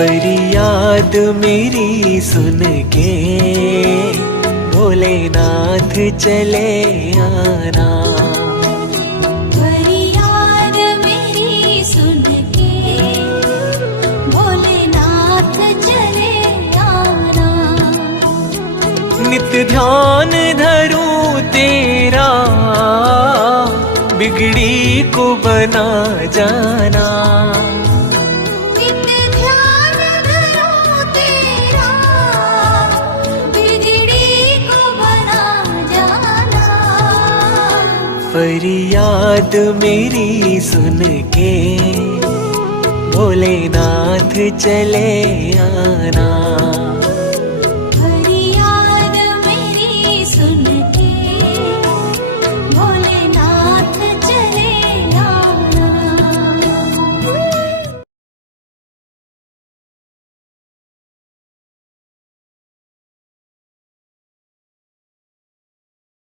फरियाद मेरी सुन के भोलेनाथ चले आना। फरियाद मेरी सुन के भोलेनाथ चले आना। नित ध्यान धरूं तेरा बिगड़ी को बना जाना। फरियाद मेरी सुन के भोलेनाथ चले आना।